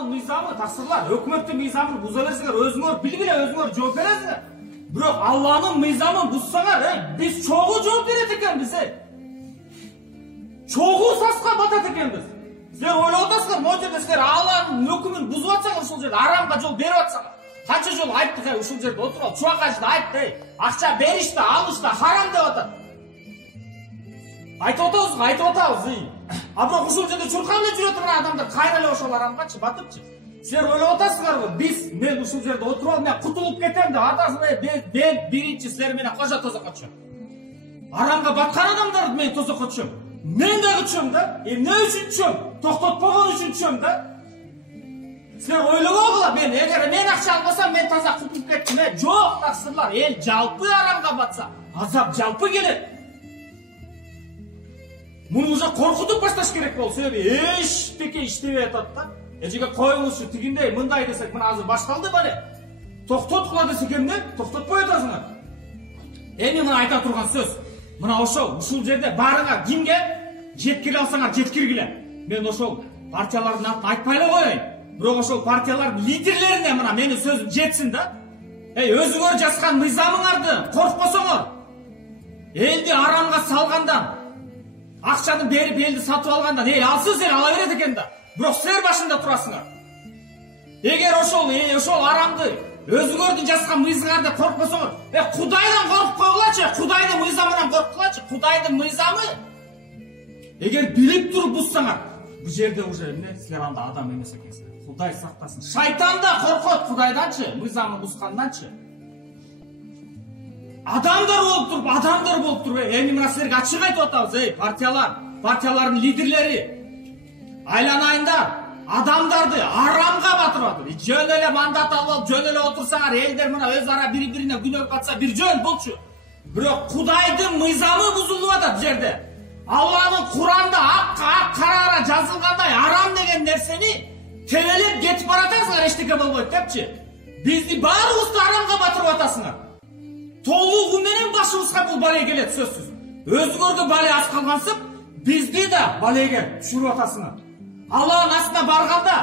Алланын мыйзамы, таксырлар, өкмөттүн мыйзамын буза берсеңер, өзүңөр билгиле, өзүңөр жооп бересиңер. Бирок Алланын мыйзамын бузсаңар, биз чогуу жооп берет экенбиз. Чогуу саска батат экенбиз. Силер ойлоп атасыңар, могу жерде силер Алланын өкүмүн бузуп атсаңар, ушул жерде арамга жол берип атсаңар. Канча жолу айттык, ушул жерде отуруп алып, чубакачы да айтты, акча бериш да, алыш да харам деп атат. Айтып атабыз. А бирок ушул жерде чуркан эле жүрөт турган адамдар кайра эле ошол арамгачы батыпчы. Силер ойлоп атасыңарбы, мен ушул жерде отуруп алып, мен кутулуп кетем деп атасыңар, мен биринчи силер менен кошо тозокко түшөм. Арамга баткан адамдарды мен тозокко түшөм. Мен дагы түшөм да. Эмне үчүн түшөм? Токтотпогон үчүн түшөм да. Силер ойлобогула, эгер мен акча албасам, мен таза кутулуп кеттим. Жок, таксырлар, эл жалпы арамга батса, азап жалпы келет. Муну уже коркутуп башташ керек болду, себеби эчтеке иштебей атат да. Эжеге коюңузчу тигиндей, мындай десек, мына азыр башталды бале. Токтоткула десек эмне? Токтотпой атасыңар. Эми мына айта турган сөз. Мына ушул жерде барыңа кимге жеткире алсаңар жеткиргиле. Мен ошол партиялардын атын айтпай эле коеюн. Бирок ошол партиялардын лидерлерине мына менин сөзүм жетсин да. Өзүңөр жазган мыйзамыңарды коркпосоңор, элди арамга салгандан, акчаны берип элди сатып алгандан эл алсыз эл ала берет экен да. Бирок силер башында турасыңар. Эгер ошол арамды өзүңөрдүн жазган мыйзамыңарды коркпосоңор, Кудайдан коркуп койгулачы, Кудайдын мыйзамынан корккулачы. Кудайдын мыйзамы эгер билип туруп бузсаңар, бул жерде уже эмне, силер анда адам эмес экенсиңер. Кудай сактасын. Шайтан да коркот Кудайданчы, мыйзамын бузганданчы. Адамдар болуп туруп, эми мына силерге ачык айтып атабыз, партиялардын лидерлери айланайындар, адамдарды арамга батырып атат. Жөн эле мандат алып, жөн эле отурсаңар, элдер мына өз ара бири-бирине күнөөгө катса бир жөн болчу. Бирок Кудайдын мыйзамы бузулуп атат бу жерде. Алланын Куранда ак-кара жазылгандай арам деген нерсени телелеп кетип баратасыңар, эчтеке болбойт депчи. Бизди баарыбызды арамга батырып атасыңар. Толугу менен башыбызга бул бале келет сөзсүз. Өзүңөргө бале аз калгансып, бизди да балеге түшүрүп атасыңар. Алланын астына барганда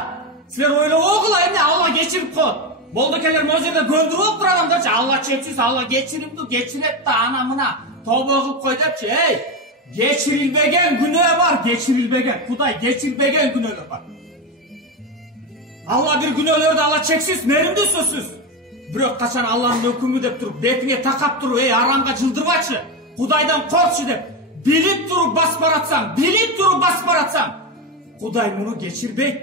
силер ойлобогула, эмне Алла кечирип коет. Болдокелер могу жерде көндүрүп алып тур адамдарчы, Алла чексиз, Алла кечиримдүү, кечирет да ана мына тобо кылып кой депчи. Кечирилбеген күнөө бар, кечирилбеген. Кудай кечирбеген күнөөлөр бар. Алла бир күнөөлөрдү Алла чексиз, меримдүү сөзсүз. Бирок качан Алланын өкүмү деп туруп, бетиңе такап туруп, арамга жылдырбачы, Кудайдан коркчу деп, билип туруп басып баратсаң, Кудай муну кечирбейт.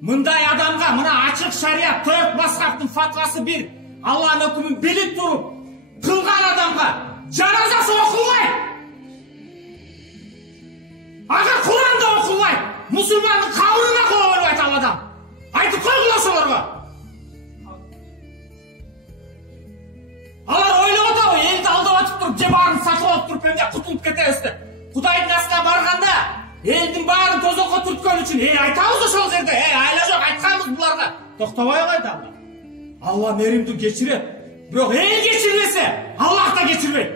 Мындай адамга мына ачык шарият, 4 мазхабтын фатвасы бир, Алланын өкүмүн билип туруп, кылган адамга жаназасы окулбайт. Ага Куранда окулбайт, мусулмандын кабырына койбойт Алладан. Айтып койгула ошолорго. Алар ойлоп атабы, элди алдап атып туруп, же баарын сатып алып туруп, эмне кутулуп кетебиз деп. Кудайдын астына барганда, элдин баарын тозокко түрткөн үчүн, айтабыз ошол жерде, айла жок, айтканбыз буларга. Токтобой койду Алла. Алла меримдүү кечирет. Бирок эл кечирбесе, Аллах да кечирбейт.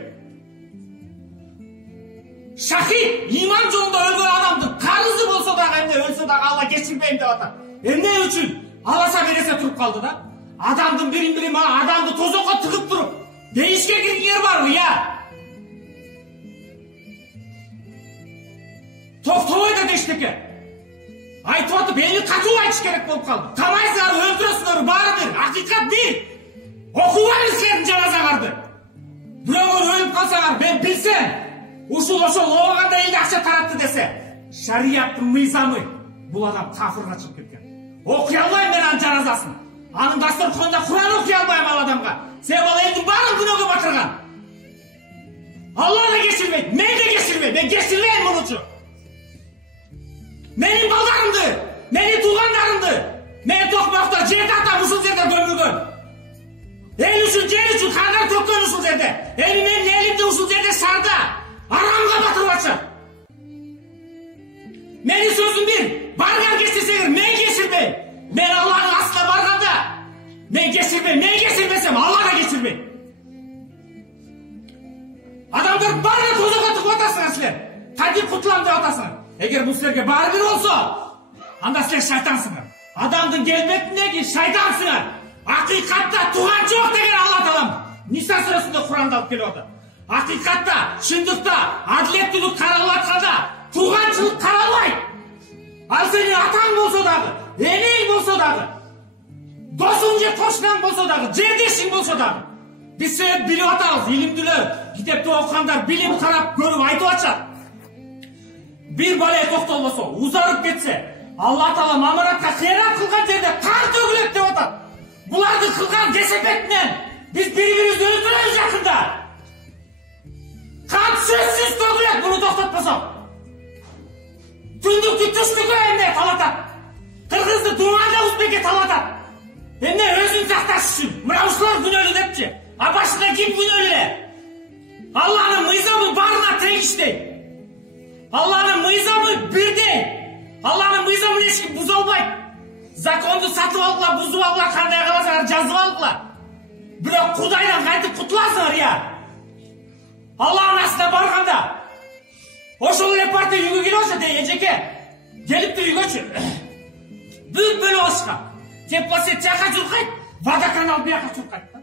Шахид, иман жолунда өлгөн адамдын карызы болсо дагы, эмне өлсө дагы Алла кечирбейм деп атат. Эмне үчүн? Аласа бересе туруп калды да. Адамдын бирин-бири адамды тозокко тыгып туруп, дейишке киргиңер барбы, Токтобой да дейиштеке. Айтып атып, эли катуу айтыш керек болуп калды. Камайсыңар, өлтүрөсүңөр, баары бир, акыйкат бир. Окубаңыз силердин жаназаңарды. Бирөөгөр өлүп калсаңар, мен билсем, ошол ооганда элди акча таратты десе, шарияттын мыйзамы, бул адам кафырга чыгып кеткен. Окуй албайм мен анын жаназасын. Анын дасторконунда Куран окуй албайм ал адамга. Себеби ал элдин баарын күнөөгө батырган. Алла да кечирбейт, мен да кечирбейм, мен кечирбейм мунучу. Менин балдарымды, менин туугандарымды, мен токмокто жерде атам ушул жерде көмүлгөн. Эл үчүн, жер үчүн кандай төккөн ушул жерде. Эми менин элимди ушул жерде шарда арамга батырып атышат. Менин сөзүм бир, барган кечирсеңер, мен кечирбейм. Мен Алланын астына барганда, мен кечирбесем, Алла да кечирбейт. Адамдар баарын тозокко тыгып атасыңар силер. Кантип кутулам деп атасыңар. Эгер бул силерге баары бир болсо, анда силер шайтансыңар. Адамдың келбетіндегі шайтансыңар. Ақиқатта туған жоқ деген Алла Тағала Ниса сүресінде Құранда алып келіп отыр. Ақиқатта, шындықта, әділеттілік қаралып жатқанда туғаншылық қаралмайды. Ал сенің атаң болса дағы, енең болса дағы, досың же қошынан болса дағы, жерлесің болса дағы. Біз сені біліп атамыз, илімділер, кітапты оқығандар біліп қарап көріп айтып жатыр. Bir balaya тоқталмаса, ұзарып кетсе, Алла Тағала мамыратқа қиянат қылған жерде қан төгіледі деп отыр. Бұларды қылған кесепетінен біз бір-бірімізді өлтіреміз жақында. Қан сөзсіз төгіледі, бұны тоқтатпасақ. Түндікті түштігі емне талатады. Қырғызды думанда Өзбекке талатады. Емне өзін сақташ үшін. Мұраушылар күнөлі депші. Апашында кім күнөлі? Алланың мыйзамы барына тегіштей. Алланың мыйзамы бірдей. Алланың мыйзамын ешкім бұза алмайды. Законды сатып алғыла, бұзып алғыла, қандай қаласыңар жазып алғыла. Бірақ Құдайдан қайтып құтыласыңар, я. Алланың астына барғанда. Ошол эле партия үйгө келип атат, эжеке. Келиптир үйгөчү. Бүт бөлүп алышкан. Теппасе жака чуркайт, водоканал бияка чуркайт.